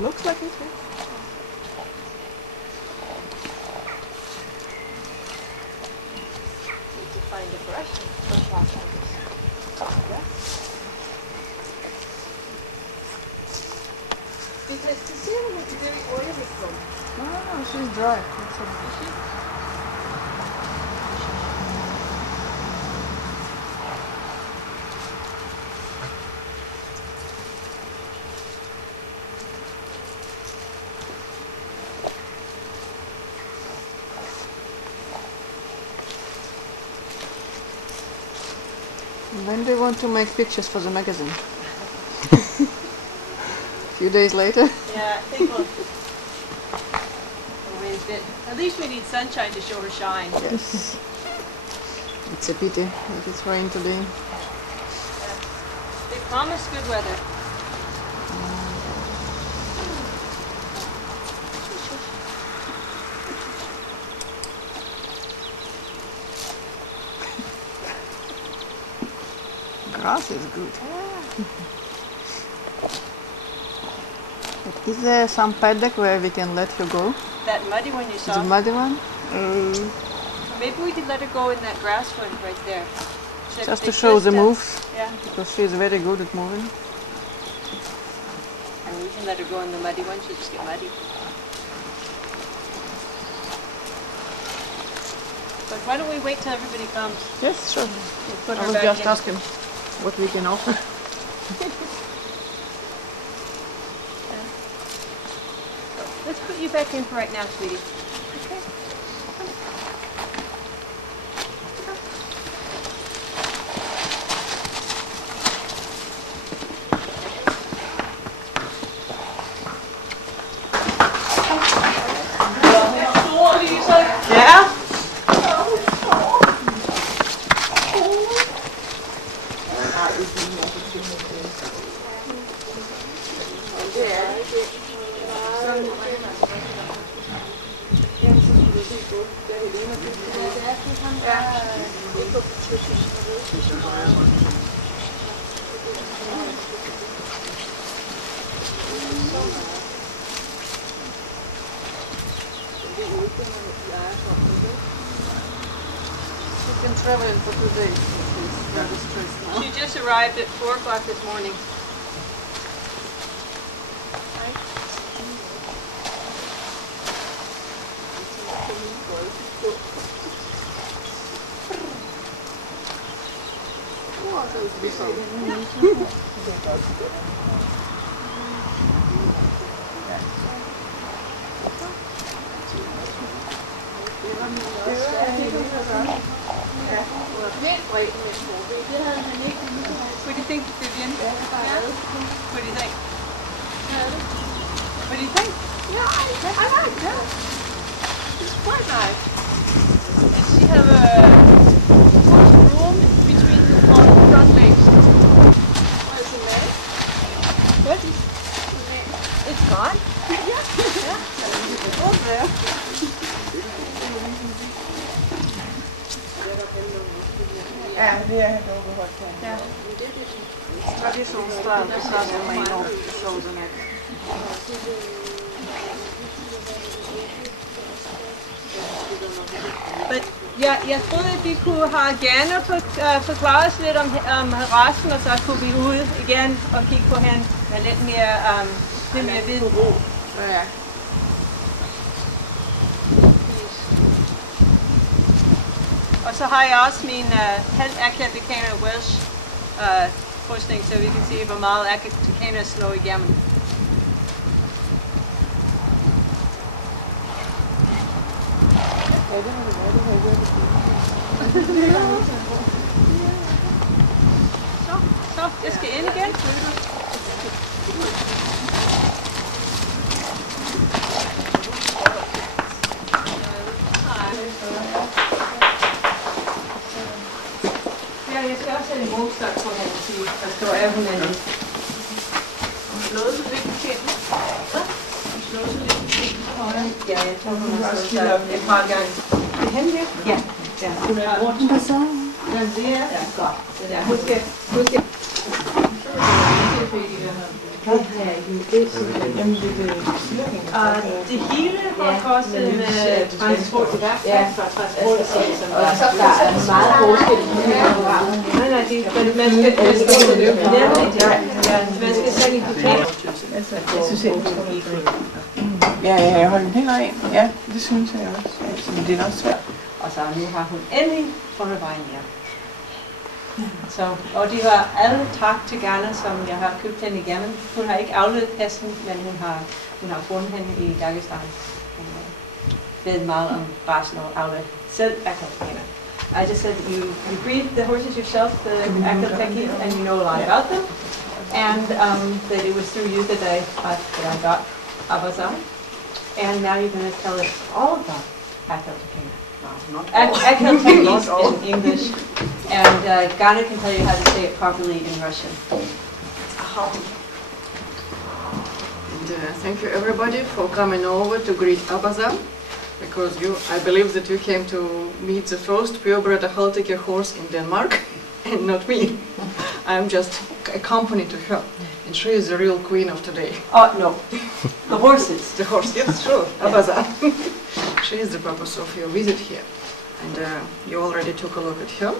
Looks like it, yeah. Need to find a brush and brush off on this. Yeah. Because the serum is very oily from. No, she's dry. That's all. Is she? When they want to make pictures for the magazine. A few days later. Yeah, I think we'll wait a bit. At least we need sunshine to show her shine. Yes. It's a pity that it's rain today. Yeah. They promise good weather. Grass is good. Is there some paddock where we can let her go? That muddy one you saw. The muddy one? Maybe we could let her go in that grass one right there. So Just they to show the twist moves, Yeah. because she's very good at moving. And we can let her go in the muddy one. She'll just get muddy. But why don't we wait till everybody comes? Yes, sure. We'll put I her was back just in. asking what we can offer. Let's put you back in for right now, sweetie. Okay. Yeah? She's been traveling for 2 days. She's very stressed now. She just arrived at 4 o'clock this morning. What do you think, Vivian? Yeah? What do you think? What do you think? Yeah, I like that. It's quite nice. And she have a room between all the front legs. Where's the leg? What? It's gone? Oh, there. Ja, det er helt overholdt. Yeah. Traditional style, besides the main off to show the neck. But ja, jeg troede, at vi kunne have gerne forklare os lidt om rasen, og så kunne vi ud igen og kigge på hende med lidt mere viden. Ja. Og så har jeg også min akhal-tekiner Welsh forskning, så vi kan se, hvor meget akhal-tekiner slår igennem. Så, jeg skal ind igen. Ja, jeg skal også have en målstok på hende, sige, der står af hun er lidt. Hun slået så lidt på tænden. Hun slået så lidt på tænden. Ja, jeg tror, hun har slået sig et par gange. Det er hende her? Ja. Hun er rundt. Hvad så? Ja, det er godt. Ja, hun skal. Jamen, Det hele har kostet med transport i hvert fald fra transport og Der er meget forskel på det her program. Nej, det er man skal sende en paket. altså, jeg synes ikke, det er helt. Ja, jeg holder den heller ind. Ja, det synes jeg også. Altså, men det er også svært. Og så nu har hun endelig fundet vejen hjem. Så, og de var alle tak til Ghana, som jeg har købt hende igennem. Hun har ikke afledt hesten, men hun har fundet hende i Dagestan. Hun ved meget om rasen og afledt. Selv Akhal-Teke. I just said you breed the horses yourself, the Akhal-Teke, and you know a lot about them. And that it was through you that I got Abaza. And now you're going to tell us all about Akhal-Teke. Akhal-Tekes in English, and Ghana can tell you how to say it properly in Russian. And thank you everybody for coming over to greet Abaza, because I believe that you came to meet the first purebred Akhal-Teke horse in Denmark, and not me. I'm just a company to her, and she is the real queen of today. Oh no, the horses. The horse, yes, sure, Abaza. She is the purpose of your visit here, and you already took a look at her.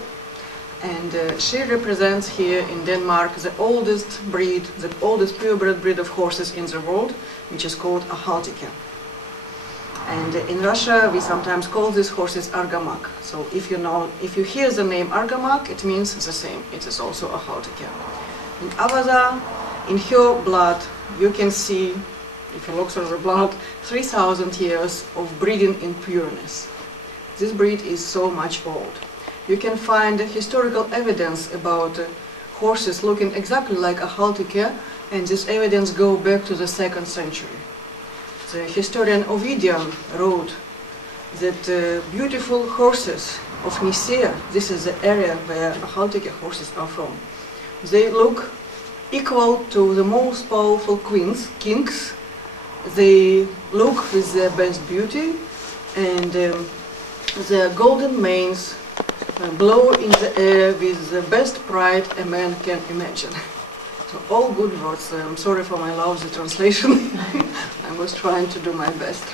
And she represents here in Denmark the oldest breed, the oldest purebred breed of horses in the world, which is called Akhal-Teke. And in Russia, we sometimes call these horses Argamak. So if you hear the name Argamak, it means the same. It is also Akhal-Teke. And Abaza, in her blood, you can see, if you look through the blood, 3,000 years of breeding in pureness. This breed is so much old. You can find historical evidence about horses looking exactly like Akhal-Teke, and this evidence goes back to the 2nd century. The historian Ovidian wrote that beautiful horses of Nicaea, this is the area where Akhal-Teke horses are from, they look equal to the most powerful kings. They look with their best beauty, and their golden manes blow in the air with the best pride a man can imagine. So all good words. I'm sorry for my lousy translation. I was trying to do my best.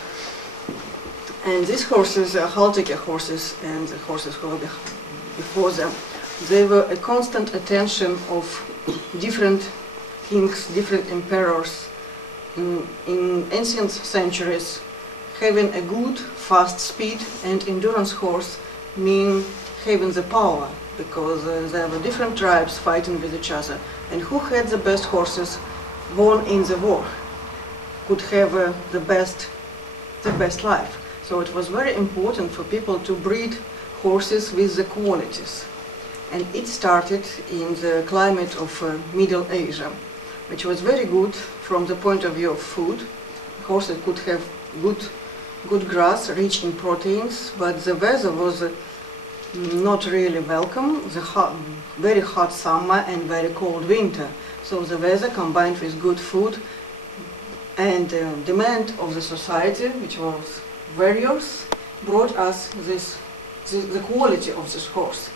And these horses, Akhal-Teke horses, and the horses who were before them, they were a constant attention of different kings, different emperors. In ancient centuries, having a good, fast speed and endurance horse mean having the power, because there were different tribes fighting with each other, and who had the best horses won in the war, could have the best life. So it was very important for people to breed horses with the qualities. And it started in the climate of Middle Asia, which was very good from the point of view of food. Horses could have good grass, rich in proteins, but the weather was not really welcome. The very hot summer and very cold winter. So the weather combined with good food and demand of the society, which was various, brought us the quality of this horse.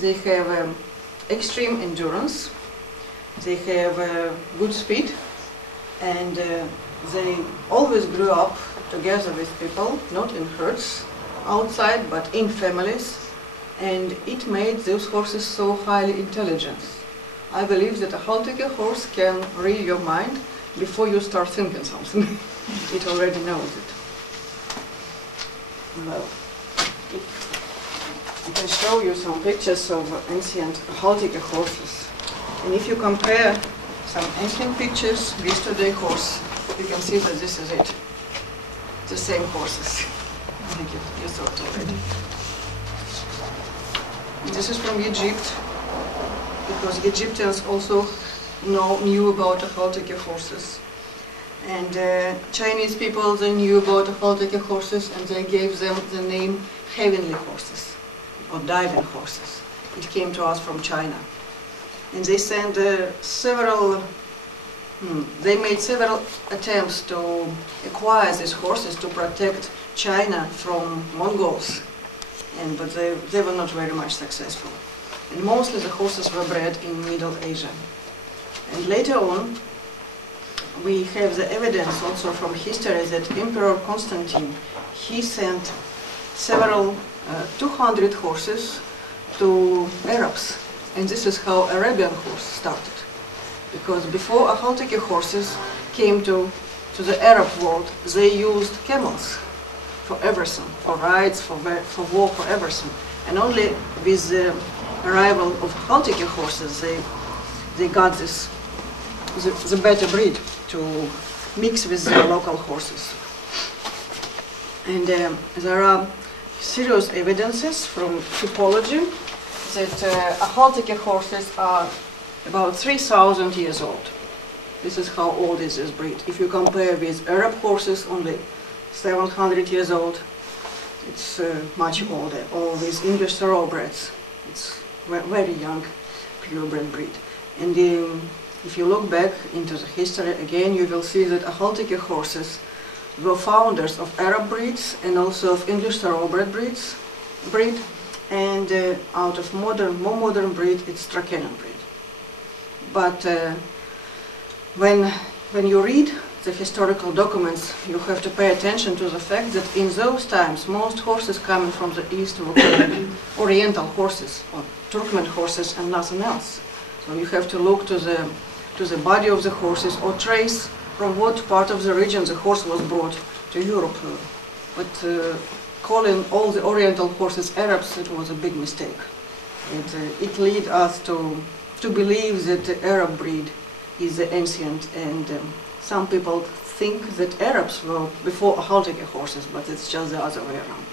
They have extreme endurance, they have good speed, and they always grew up together with people, not in herds outside, but in families, and it made those horses so highly intelligent. I believe that a Akhal-Teke horse can read your mind before you start thinking something. It already knows it. Well, I can show you some pictures of ancient Akhal-Teke horses. And if you compare some ancient pictures with today's horse, you can see that this is it. The same horses. Thank you. You saw it already. This is from Egypt, because Egyptians also knew about Akhal-Teke horses. And Chinese people, they knew about Akhal-Teke horses, and they gave them the name heavenly horses, or diving horses. It came to us from China. And they sent they made several attempts to acquire these horses to protect China from Mongols, but they were not very much successful. And mostly the horses were bred in Middle Asia. And later on, we have the evidence also from history that Emperor Constantine, he sent several 200 horses to Arabs, and this is how Arabian horse started. Because before Akhal-Teke horses came to the Arab world, they used camels for everything, for rides, for war, for everything. And only with the arrival of Akhal-Teke horses, they got the better breed to mix with the local horses. And there are serious evidences from typology that Akhal-Teke horses are about 3,000 years old. This is how old is this breed. If you compare with Arab horses, only 700 years old, it's much older. Or with English thoroughbreds, it's very young, purebred breed. And if you look back into the history again, you will see that Akhal-Teke horses were founders of Arab breeds and also of English thoroughbred breed. And out of more modern breed, it's Trakehner breed. But when you read the historical documents, you have to pay attention to the fact that in those times, most horses coming from the east were Oriental horses, or Turkmen horses, and nothing else. So you have to look to the body of the horses or trace from what part of the region the horse was brought to Europe. But calling all the Oriental horses Arabs, it was a big mistake. It led us to believe that the Arab breed is ancient, and some people think that Arabs were before Akhal-Teke horses, but it's just the other way around.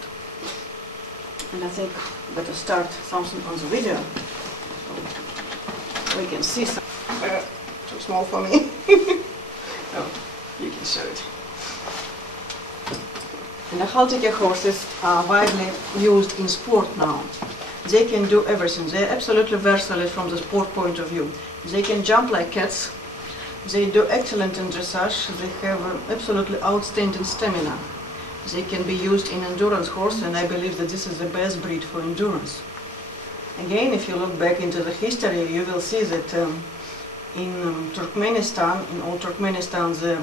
And I think better start something on the video, so we can see some. Too small for me. Oh, you can show it. And Akhal-Teke horses are widely used in sport now. They can do everything. They're absolutely versatile from the sport point of view. They can jump like cats. They do excellent in dressage. They have absolutely outstanding stamina. They can be used in endurance horse, and I believe that this is the best breed for endurance. Again, if you look back into the history, you will see that in Turkmenistan, in old Turkmenistan, the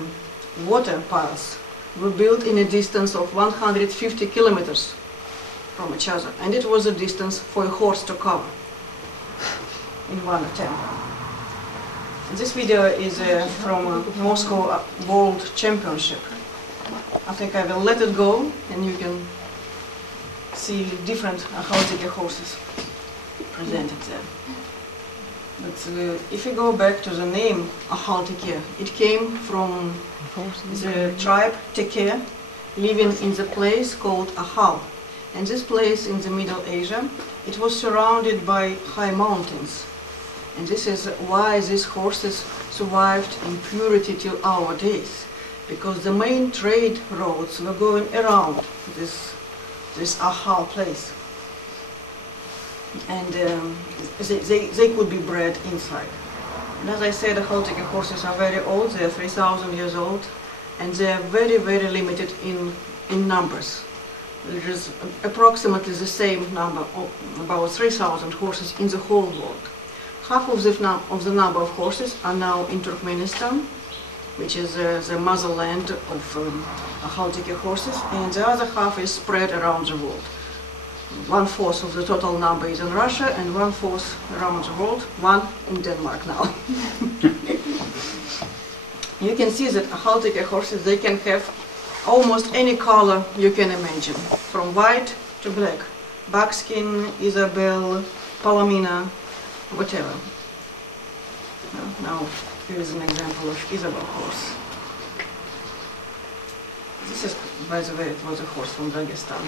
water piles were built in a distance of 150 kilometers from each other, and it was a distance for a horse to cover in one attempt. And this video is from Moscow World Championship. I think I will let it go, and you can see different Akhal-Teke horses presented there. But if you go back to the name Akhal-Teke, it came from the tribe Teke living in the place called Akhal. And this place in the Middle Asia, it was surrounded by high mountains. And this is why these horses survived in purity till our days, because the main trade roads were going around this Akhal place. And they could be bred inside. And as I said, the Akhal-Teke horses are very old. They are 3,000 years old, and they are very, very limited in numbers. There is approximately the same number, about 3,000 horses in the whole world. Half of the number of horses are now in Turkmenistan, which is the motherland of Akhal-Teke horses, and the other half is spread around the world. 1/4 of the total number is in Russia, and 1/4 around the world, 1 in Denmark now. You can see that Akhal-Teke horses, they can have almost any color you can imagine, from white to black. Buckskin, Isabel, Palomina, whatever. Now, here is an example of Isabel horse. This is, by the way, it was a horse from Dagestan.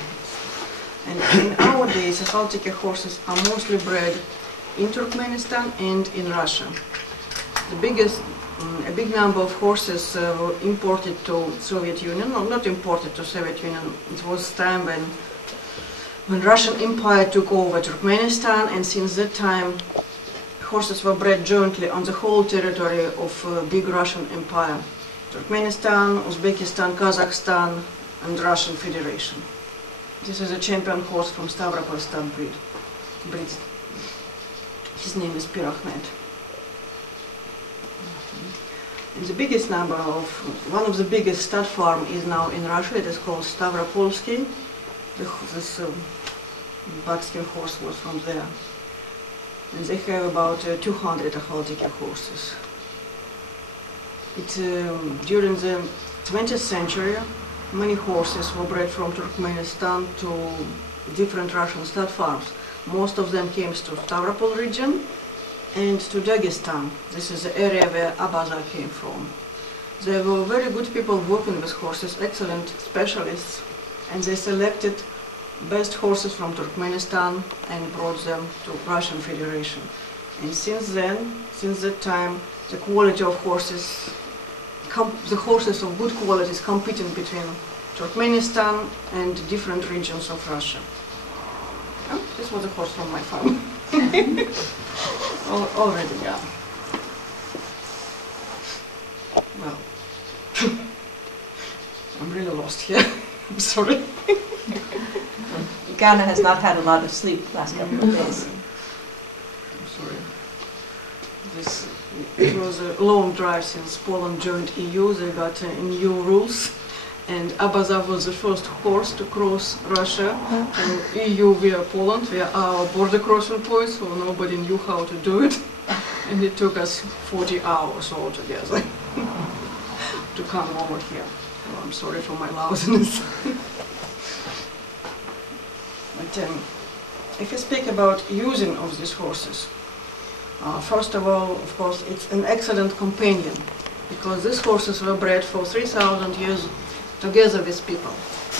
And in our days, Akhal-Teke horses are mostly bred in Turkmenistan and in Russia. A big number of horses were imported to Soviet Union, or not imported to Soviet Union. It was time when Russian Empire took over Turkmenistan, and since that time horses were bred jointly on the whole territory of big Russian Empire. Turkmenistan, Uzbekistan, Kazakhstan, and Russian Federation. This is a champion horse from Stavropol stud breed. His name is Pirahmed. And the biggest number of, one of the biggest stud farm is now in Russia. It is called Stavropolsky. This buckskin horse was from there. And they have about 200 Akhal-Teke horses. During the 20th century, many horses were bred from Turkmenistan to different Russian stud farms. Most of them came to Stavropol region and to Dagestan. This is the area where Abaza came from. They were very good people working with horses, excellent specialists, and they selected best horses from Turkmenistan and brought them to Russian Federation. And since then, since that time, the quality of horses, the horses of good quality is competing between Turkmenistan and different regions of Russia. Oh, this was a horse from my farm. Already, yeah. Well, I'm really lost here. I'm sorry. Ghana has not had a lot of sleep last couple of days. I'm sorry. It was a long drive since Poland joined EU. They got new rules, and Abaza was the first horse to cross Russia from EU via Poland, via our border crossing point, so nobody knew how to do it. And it took us 40 hours altogether to come over here. So I'm sorry for my lousiness. But if you speak about using of these horses, first of all, of course, it's an excellent companion, because these horses were bred for 3,000 years together with people.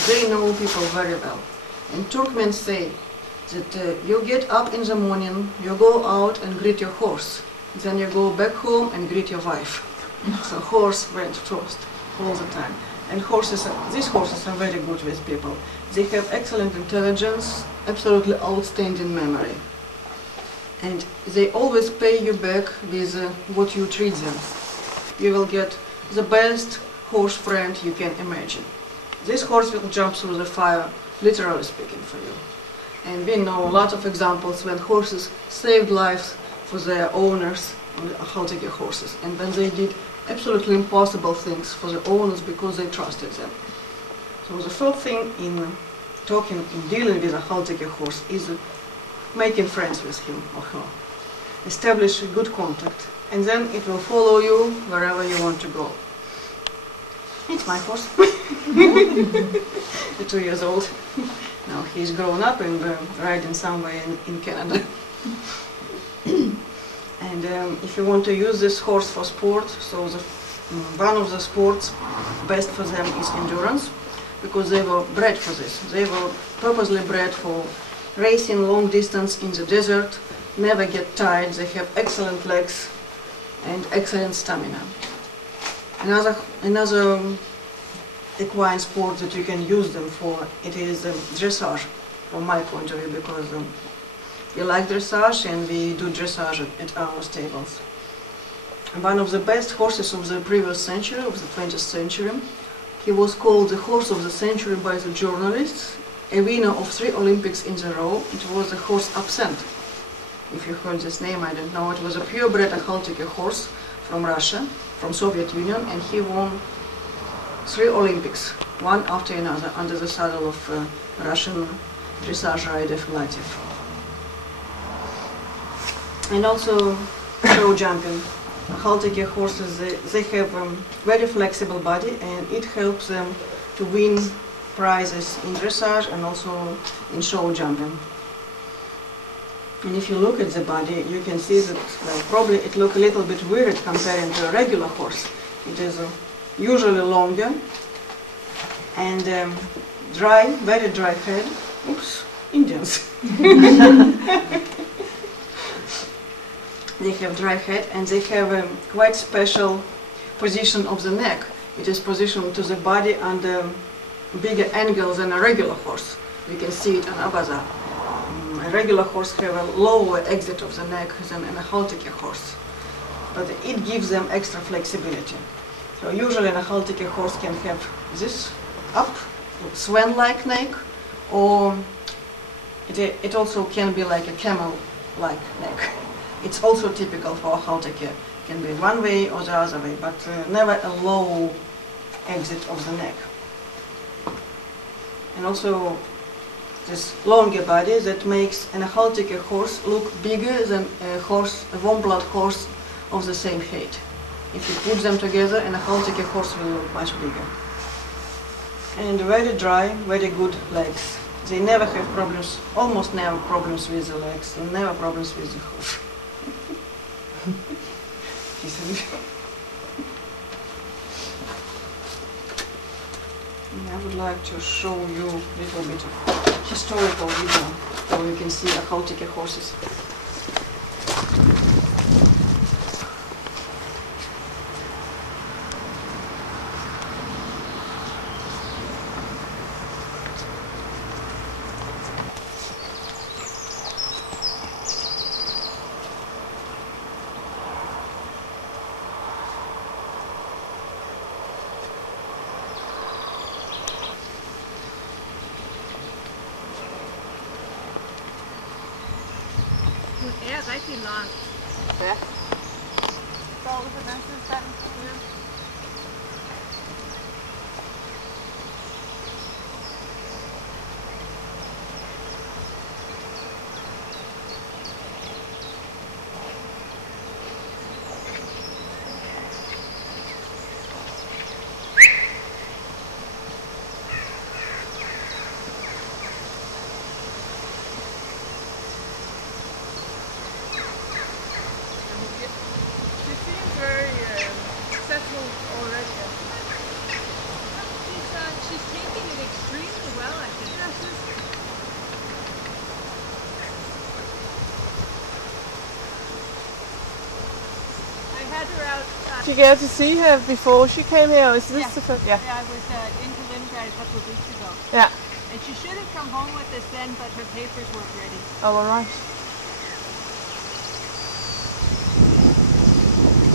They know people very well. And Turkmen say that you get up in the morning, you go out and greet your horse, then you go back home and greet your wife. So horse went first all the time. And these horses are very good with people. They have excellent intelligence, absolutely outstanding memory. And they always pay you back with what you treat them. You will get the best horse friend you can imagine. This horse will jump through the fire, literally speaking, for you. And we know a lot of examples when horses saved lives for their owners on the Akhal-Teke horses, and when they did absolutely impossible things for the owners because they trusted them. So the first thing in dealing with a Akhal-Teke horse is making friends with him or her. Establish a good contact, and then it will follow you wherever you want to go. It's my horse. 2 years old. Now he's grown up and riding somewhere in Canada. And if you want to use this horse for sport, so one of the sports best for them is endurance, because they were bred for this. They were purposely bred for racing long distance in the desert, never get tired, they have excellent legs and excellent stamina. Another equine sport that you can use them for, it is dressage, from my point of view, because we like dressage and we do dressage at our stables. And one of the best horses of the previous century, of the 20th century, he was called the horse of the century by the journalists, a winner of 3 Olympics in a row. It was the horse Absent. If you heard this name, I don't know. It was a purebred Akhal-Teke horse from Russia, from Soviet Union, and he won 3 Olympics, one after another, under the saddle of Russian dressage rider Filatev. And also show jumping. Akhal-Teke horses, they have a very flexible body, and it helps them to win prizes in dressage and also in show jumping. And if you look at the body, you can see that probably it looks a little bit weird comparing to a regular horse. It is usually longer and dry, very dry head. Oops, Indians. They have dry head and they have a quite special position of the neck. It is positioned to the body under bigger angle than a regular horse. We can see it on Abaza. A regular horse have a lower exit of the neck than an Akhal-Teke horse, but it gives them extra flexibility. So usually an Akhal-Teke horse can have this up, swan-like neck, or it also can be like a camel-like neck. It's also typical for Akhal-Teke Can be one way or the other way, but never a low exit of the neck. And also this longer body that makes an Akhal-Teke horse look bigger than a warm-blood horse of the same height. If you put them together, an Akhal-Teke horse will look much bigger. And very dry, very good legs. They never have problems, almost never problems with the legs, and never problems with the horse. I would like to show you a little bit of historical video so you can see Akhal-Teke horses. Hun er rigtig lang. Ja. Står du på den anden stand? Ja. She's taking it extremely well, I think. I had her out. Did you get to see her before she came here? Or is this the first? Yeah. Yeah, I was in Kaliningrad a couple of weeks ago. Yeah. And she should have come home with us then, but her papers weren't ready. Oh, all right.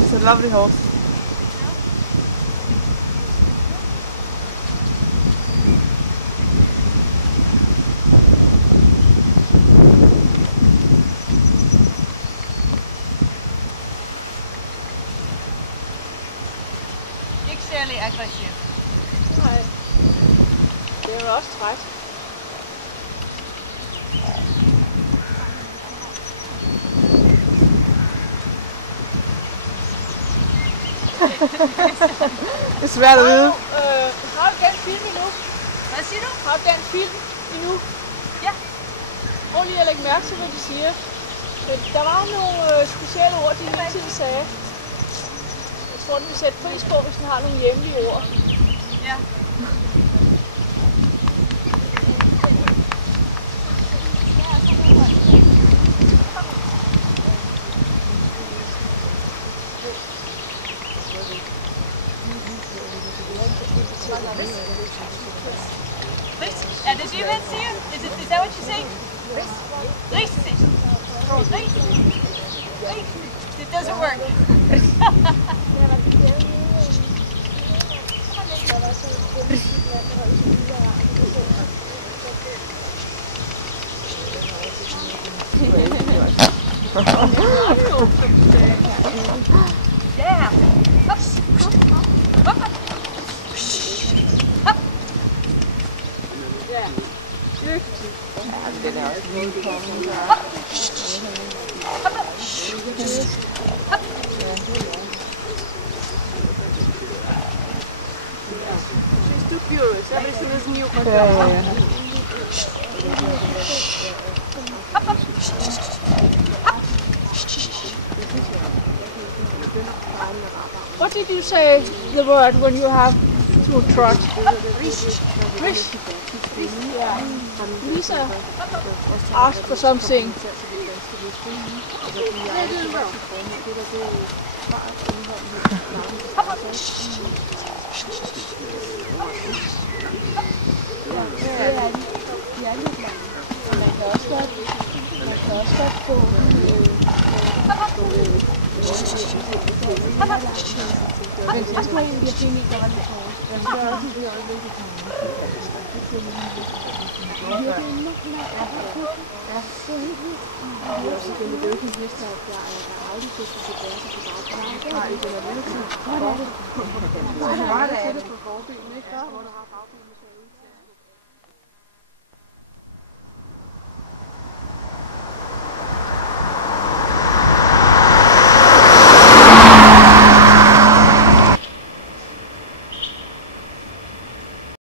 It's a lovely horse. Ikke særlig aggressiv. Nej. Det er jo også træt. Det er svært at vide. Har du den film endnu? Hvad siger du? Har du den film endnu? Ja. Prøv lige at lægge mærke til, hvad de siger. Der var nogle specielle ord, de hele tiden sagde. Jeg tror, den vil sætte pris på, hvis den har nogle hjemlige ord. Ja. Er det det, man siger? Is that what you say? Richtig. It doesn't work. Yeah. Ups. Up. Up. Ja. Den er også lige kommet her. She's too curious. Everything is new for her. What did you say the word when you have to trot? Rish. Yeah. Lisa asked for something. Ja,